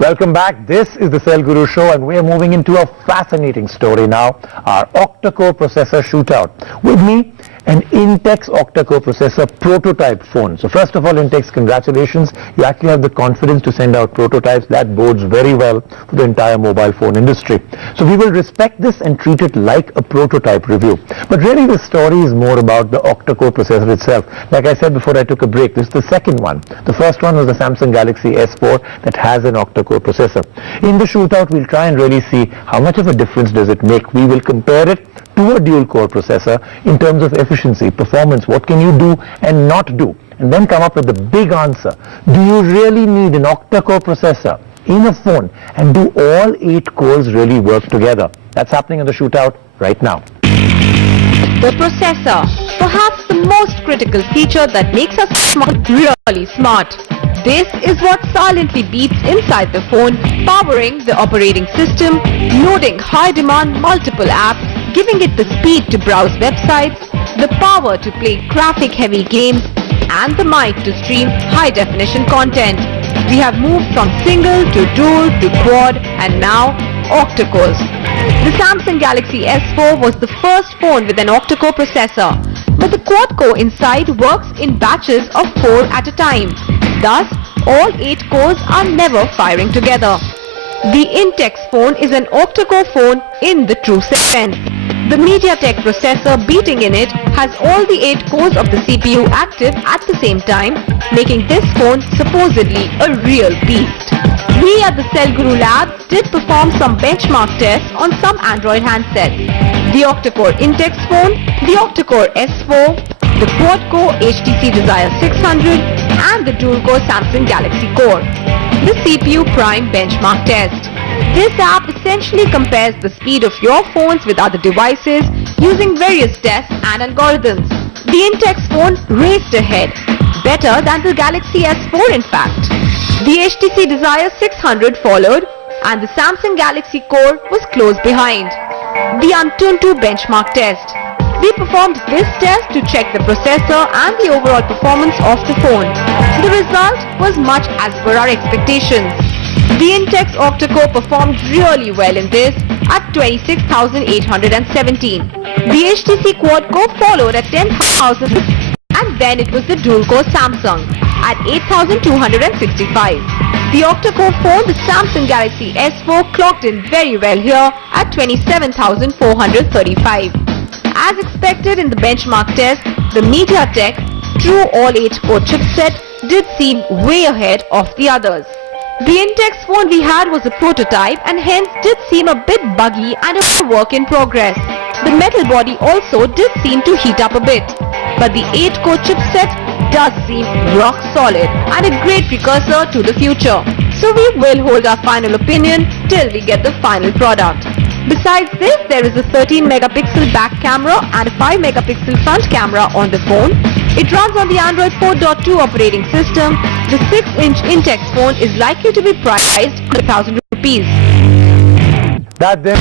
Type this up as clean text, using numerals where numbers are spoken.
Welcome back. This is the Cell Guru Show and we are moving into a fascinating story now, our octa-core processor shootout. With me, an Intex octa-core processor prototype phone. So first of all, Intex, congratulations. You actually have the confidence to send out prototypes. That bodes very well for the entire mobile phone industry. So we will respect this and treat it like a prototype review. But really the story is more about the octa-core processor itself. Like I said before I took a break, this is the second one. The first one was the Samsung Galaxy S4 that has an octa-core processor. In the shootout, we'll try and really see how much of a difference does it make. We will compare it to a dual-core processor in terms of efficiency, performance, what can you do and not do, and then come up with the big answer. Do you really need an octa-core processor in a phone, and do all 8 cores really work together? That's happening in the shootout right now. The processor, perhaps the most critical feature that makes us smart, really smart. This is what silently beeps inside the phone, powering the operating system, loading high-demand multiple apps, giving it the speed to browse websites, the power to play graphic-heavy games, and the mic to stream high-definition content. We have moved from single to dual to quad and now octa-cores. The Samsung Galaxy S4 was the first phone with an octa-core processor, but the quad-core inside works in batches of 4 at a time. Thus, all 8 cores are never firing together. The Intex phone is an octa-core phone in the true sense. The MediaTek processor beating in it has all the 8 cores of the CPU active at the same time, making this phone supposedly a real beast. We at the Cell Guru Labs did perform some benchmark tests on some Android handsets. The octa-core Intex phone, the octa-core S4, the quad-core HTC Desire 600 and the dual-core Samsung Galaxy Core. The CPU Prime benchmark test. This app essentially compares the speed of your phones with other devices using various tests and algorithms. The Intex phone raced ahead, better than the Galaxy S4 in fact. The HTC Desire 600 followed and the Samsung Galaxy Core was close behind. The Antutu benchmark test. We performed this test to check the processor and the overall performance of the phone. The result was much as per our expectations. The Intex octa-core performed really well in this at 26,817. The HTC quad-core followed at 10,000 and then it was the dual-core Samsung at 8,265. The octa-core phone, the Samsung Galaxy S4, clocked in very well here at 27,435. As expected in the benchmark test, the MediaTek true all-8 core chipset did seem way ahead of the others. The Intex phone we had was a prototype and hence did seem a bit buggy and a work in progress. The metal body also did seem to heat up a bit. But the 8-core chipset does seem rock solid and a great precursor to the future. So we will hold our final opinion till we get the final product. Besides this, there is a 13 megapixel back camera and a 5 megapixel front camera on the phone. It runs on the Android 4.2 operating system. The 6-inch Intex phone is likely to be priced at 1,000 rupees. That then